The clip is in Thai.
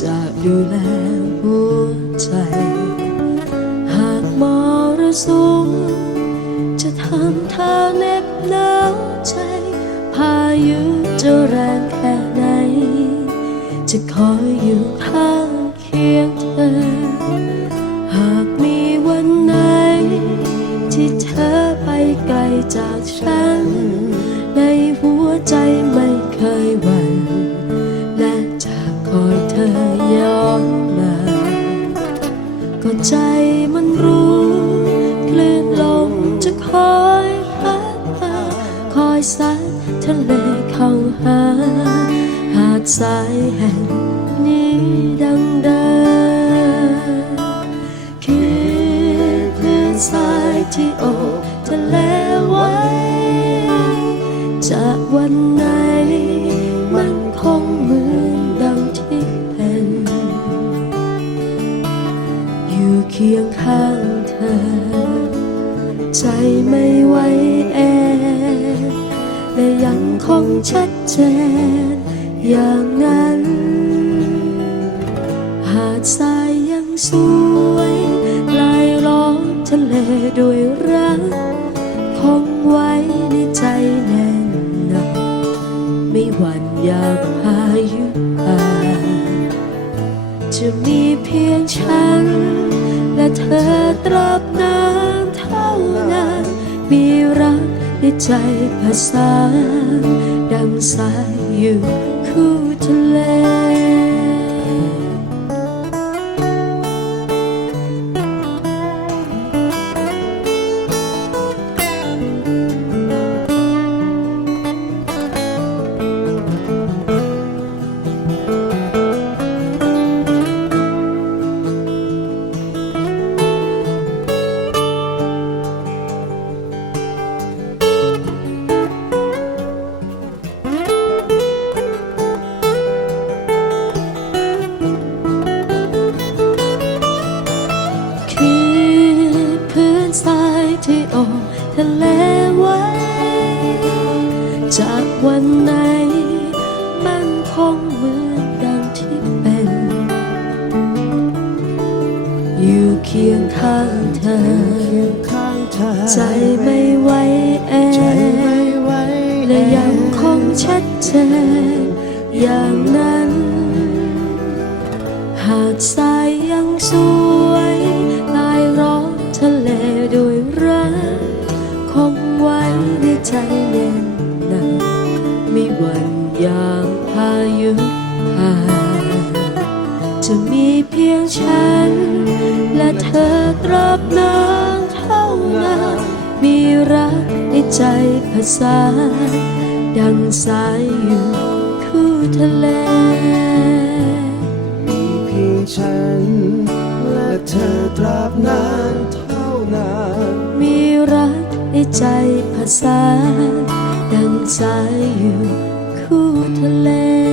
จะดูแลหัวใจ หากมรสุมจะทำเธอเน็บหนาวใจ พายุจะแรงแค่ไหน จะคอยอยู่ข้างเคียงเธอ ก็ใจมันรู้คลื่นลมจะคอยพัดพาคอยซัดทะเลเข้าหา หาดทรายแห่งนี้ดังเดิมคือพื้นทรายที่โอบทะเลไว้ จากวันไหน เคียงข้างเธอ ใจไม่ไหวแอและยังคงชัดเจน อย่างนั้น หาดทรายยังสวยลายล้อมทะเลด้วยรัก คงไว้ในใจแน่นหนาไม่หวั่นอยากพายุผ่านจะมีเพียงฉัน ธอตราบนานเท่านานมีรักในใจภาษาดังสายอยู่คู่ทะเล จากวันไหนมันคงเหมือนดังที่เป็น อยู่เคียงข้างเธอ ใจไม่ไหวแอใจไม่นไหวและยังคงชัดเจนอย่างนั้น หาดทรายยังสวย ยามพายุผ่านจะมีเพียงฉัน และเธอตราบนานเท่านานมีรักในใจผสาดังสายอยู่คู่ทะเลมีเพียงฉัน และเธอตราบนานเท่านานมีรักในใจผสาดังสายอยู่ to live.